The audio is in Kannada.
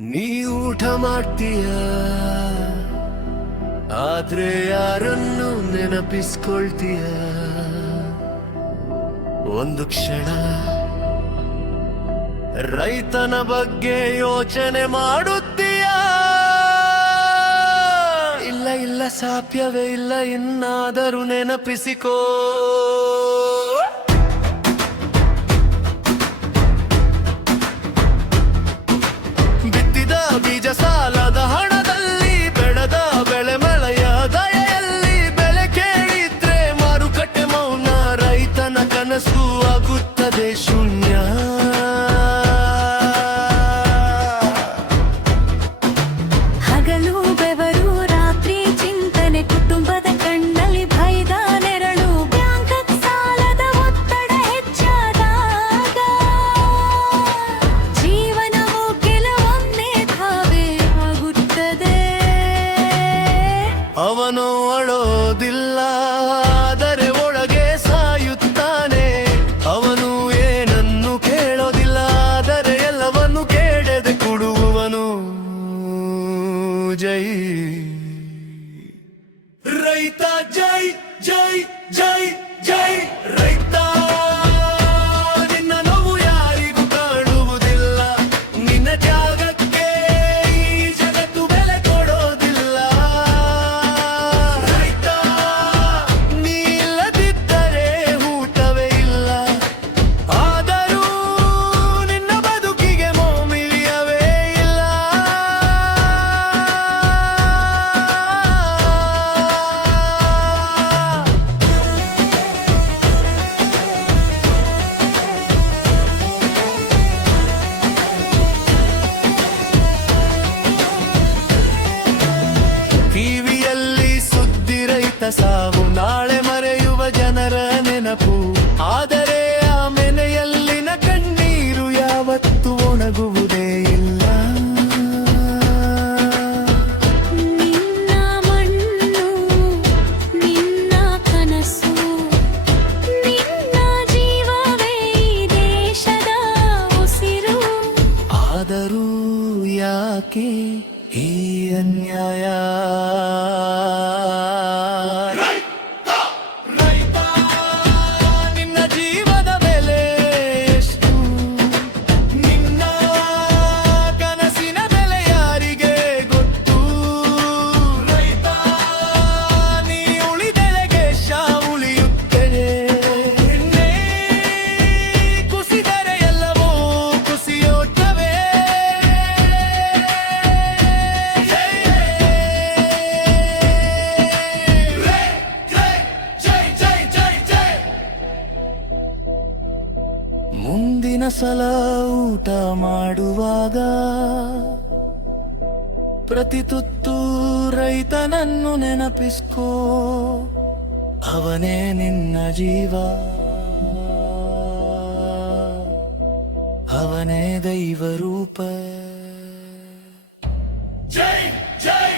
ನೀ ಊಟ ಮಾಡ್ತೀಯ ಆದ್ರೆ ಯಾರನ್ನು ನೆನಪಿಸ್ಕೊಳ್ತೀಯ ಒಂದು ಕ್ಷಣ ರೈತನ ಬಗ್ಗೆ ಯೋಚನೆ ಮಾಡುತ್ತೀಯ ಇಲ್ಲ ಇಲ್ಲ ಸಾಧ್ಯವೇ ಇಲ್ಲ ಇನ್ನಾದರೂ ನೆನಪಿಸಿಕೋ ಬೀಜ ಸಾಲದ ಹಣದಲ್ಲಿ ಬೆಳೆದ ಬೆಳೆ ಮಳೆಯ ದಯೆಯಲ್ಲಿ ಬೆಲೆ ಕೇಳಿದ್ರೆ ಮಾರುಕಟ್ಟೆ ಮೌನ ರೈತನ ಕನಸು ಆಗುತ್ತದೆ ಶೂನ್ಯ ಹಗಲು ಬೆವರು ರಾತ್ರಿ ಚಿಂತನೆ ಕುಟುಂಬದ ಕಣ್ಣಲ್ಲಿ ಭಯದ ನೆರಳು ಬ್ಯಾಂಕ್ ಸಾಲದ ಒತ್ತಡ ಹೆಚ್ಚಾದಾಗ ಜೀವನವು ಕೆಲವೊಮ್ಮೆ ಧಾವೆ ಆಗುತ್ತದೆ ಅವನು ಅಳೋದಿಲ್ಲ ಆದರೆ ಒಳಗೆ ಸಾಯುತ್ತಾನೆ ಅವನು ಏನನ್ನು ಕೇಳೋದಿಲ್ಲ ಆದರೆ ಎಲ್ಲವನ್ನು ಕೇಳದೆ ಕೊಡುವವನು ಜೈ ರೈತ ಜೈ ಜೈ ಜೈ ಜೈ ರೈತ ನಿನ್ನ ನೋವು ಯಾರಿಗೂ ಕಾಣುವುದಿಲ್ಲ ನಿನ್ನ ತ್ಯಾಗಕ್ಕೆ ಈ ಜಗತ್ತು ಬೆಲೆ ಕೊಡೋದಿಲ್ಲ ರೈತ ನೀ ಇಲ್ಲದಿದ್ದರೆ ಊಟವೇ ಇಲ್ಲ ಆದರೂ ನಿನ್ನ ಬದುಕಿಗೆ ಮೌಲ್ಯವೇ ಇಲ್ಲ ಟಿವಿಯಲ್ಲಿ ಸುದ್ದಿ ರೈತ ಸಾವು ನಾಳೆ ಮರೆಯುವ ಜನರ ನೆನಪು ಆದರೆ ಆ ಮನೆಯಲ್ಲಿನ ಕಣ್ಣೀರು ಯಾವತ್ತೂ ಒಣಗುವುದೇ ಇಲ್ಲ ನಿನ್ನ ಮಣ್ಣು ನಿನ್ನ ಕನಸು ನಿನ್ನ ಜೀವವೇ ಈ ದೇಶದ ಉಸಿರು ಆದರೂ ಯಾಕೆ ಈ ಅನ್ಯಾಯ ರೈತ ನಿನ್ನ ಜೀವದ ಬೆಲೆ ಎಷ್ಟು ನಿನ್ನ ಕನಸಿನ ಬೆಲೆ ಯಾರಿಗೆ ಗೊತ್ತು ರೈತ ನೀ ಉಳಿದೆಲೆಗೆ ಉಳಿಯುತ್ತದೆ ಎಣ್ಣೆ ಕುಸಿದರೆ ಎಲ್ಲವೂ ಕುಸಿಯೋಟವೇ ಮುಂದಿನ ಸಲ ಊಟ ಮಾಡುವಾಗ ಪ್ರತಿ ತುತ್ತು ರೈತನನ್ನು ನೆನಪಿಸ್ಕೋ ಅವನೇ ನಿನ್ನ ಜೀವ ಅವನೇ ದೈವ ರೂಪ ಜೈ ಜೈ